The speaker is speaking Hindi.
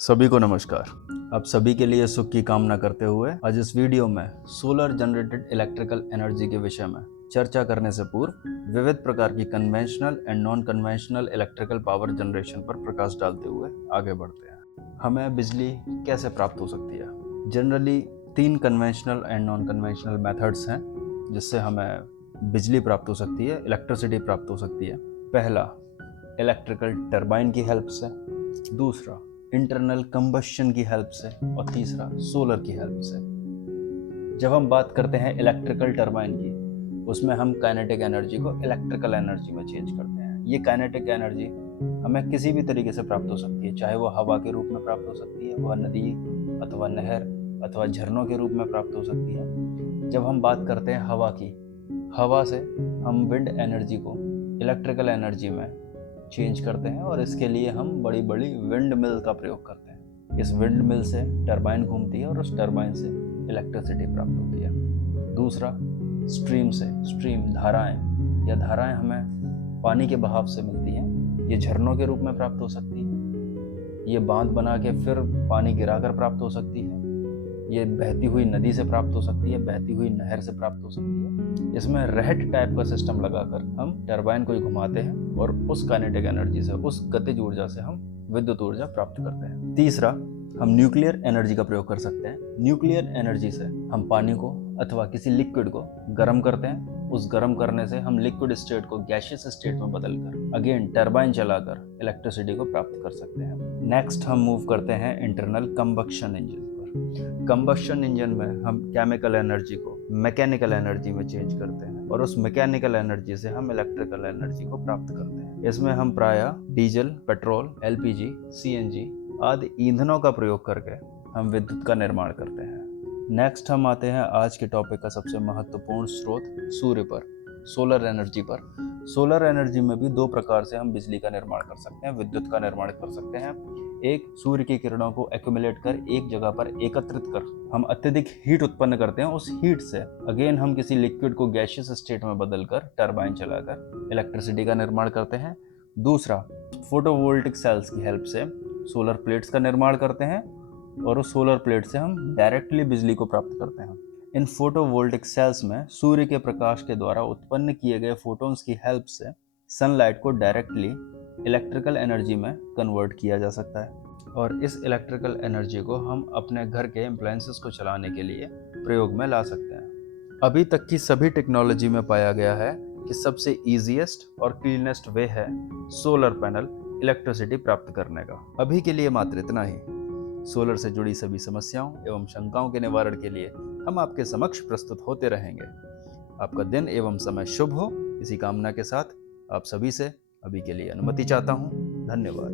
सभी को नमस्कार। आप सभी के लिए सुख की कामना करते हुए आज इस वीडियो में सोलर जनरेटेड इलेक्ट्रिकल एनर्जी के विषय में चर्चा करने से पूर्व विविध प्रकार की conventional and non conventional electrical power generation पर प्रकाश डालते हुए आगे बढ़ते हैं। हमें बिजली कैसे प्राप्त हो सकती है? Generally 3 conventional and non conventional methods हैं जिससे हमें बिजली प्राप्त हो सकती है, इलेक्ट्रिसिटी प्राप्त हो सकती है। पहला, इलेक्ट्रिकल टरबाइन की हेल्प से। दूसरा, इंटरनल कंबशन की हेल्प से। और तीसरा, सोलर की हेल्प से। जब हम बात करते हैं इलेक्ट्रिकल टरबाइन की, उसमें हम काइनेटिक एनर्जी को इलेक्ट्रिकल एनर्जी में चेंज करते हैं। ये काइनेटिक एनर्जी हमें किसी भी तरीके से प्राप्त हो सकती है, चाहे वो हवा के रूप में प्राप्त हो सकती है, वह नदी अथवा नहर अथवा झरनों के रूप में प्राप्त हो सकती है। जब हम बात करते हैं हवा की, हवा से हम विंड एनर्जी को इलेक्ट्रिकल एनर्जी में चेंज करते हैं और इसके लिए हम बड़ी बड़ी विंड मिल का प्रयोग करते हैं। इस विंड मिल से टरबाइन घूमती है और उस टरबाइन से इलेक्ट्रिसिटी प्राप्त होती है। दूसरा, स्ट्रीम से। स्ट्रीम धाराएं, या धाराएं हमें पानी के बहाव से मिलती हैं। ये झरनों के रूप में प्राप्त हो सकती है, ये बांध बना के फिर पानी गिराकर प्राप्त हो सकती है, ये बहती हुई नदी से प्राप्त हो सकती है, बहती हुई नहर से प्राप्त हो सकती है। इसमें रहट टाइप का सिस्टम लगाकर हम टरबाइन को घुमाते हैं और उस काइनेटिक एनर्जी से, उस गतिज ऊर्जा से हम विद्युत ऊर्जा प्राप्त करते हैं। तीसरा, हम न्यूक्लियर एनर्जी का प्रयोग कर सकते हैं। न्यूक्लियर एनर्जी से हम पानी को अथवा किसी लिक्विड को गर्म करते हैं। उस गर्म करने से हम लिक्विड स्टेट को गैसियस स्टेट में बदलकर अगेन टरबाइन चलाकर इलेक्ट्रिसिटी को प्राप्त कर सकते हैं। नेक्स्ट हम मूव करते हैं इंटरनल कंबक्शन इंजन पर। कंबक्शन इंजन में हम केमिकल एनर्जी को मैकेनिकल एनर्जी में चेंज करते हैं और उस मैकेनिकल एनर्जी से हम इलेक्ट्रिकल एनर्जी को प्राप्त करते हैं। इसमें हम प्रायः डीजल, पेट्रोल, एलपीजी, सीएनजी आदि ईंधनों का प्रयोग करके हम विद्युत का निर्माण करते हैं। नेक्स्ट हम आते हैं आज के टॉपिक का सबसे महत्वपूर्ण स्रोत, सूर्य पर, सोलर एनर्जी पर। सोलर एनर्जी में भी 2 प्रकार से हम बिजली का निर्माण कर सकते हैं, विद्युत का निर्माण कर सकते हैं। एक, सूर्य की किरणों को एक्यूमुलेट कर एक जगह पर एकत्रित कर हम अत्यधिक हीट उत्पन्न करते हैं। उस हीट से अगेन हम किसी लिक्विड को गैसियस स्टेट में बदलकर टरबाइन चलाकर इलेक्ट्रिसिटी का निर्माण करते हैं। दूसरा, फोटोवोल्टिक सेल्स की हेल्प से सोलर प्लेट्स का निर्माण करते हैं और उस सोलर प्लेट से हम डायरेक्टली बिजली को प्राप्त करते हैं। इन फोटोवोल्टिक सेल्स में सूर्य के प्रकाश के द्वारा उत्पन्न किए गए फोटॉन्स की हेल्प से सनलाइट को डायरेक्टली इलेक्ट्रिकल एनर्जी में कन्वर्ट किया जा सकता है और इस इलेक्ट्रिकल एनर्जी को हम अपने घर के अप्लायंसेस को चलाने के लिए प्रयोग में ला सकते हैं। अभी तक की सभी टेक्नोलॉजी में पाया गया है कि सबसे ईजीएस्ट और क्लीनेस्ट वे है सोलर पैनल इलेक्ट्रिसिटी प्राप्त करने का। अभी के लिए मात्र इतना ही। सोलर से जुड़ी सभी समस्याओं एवं शंकाओं के निवारण के लिए हम आपके समक्ष प्रस्तुत होते रहेंगे। आपका दिन एवं समय शुभ हो, इसी कामना के साथ आप सभी से अभी के लिए अनुमति चाहता हूँ। धन्यवाद।